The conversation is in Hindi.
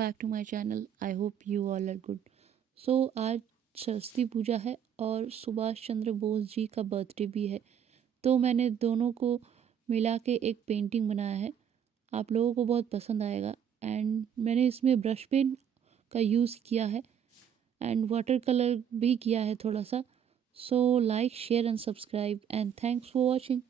Back to my channel. I hope you all are good. सो आज सरस्वती पूजा है और सुभाष चंद्र बोस जी का बर्थडे भी है, तो मैंने दोनों को मिला के एक पेंटिंग बनाया है। आप लोगों को बहुत पसंद आएगा। एंड मैंने इसमें ब्रश पेन का यूज़ किया है एंड वाटर कलर भी किया है थोड़ा सा। So like, share and subscribe and thanks for watching.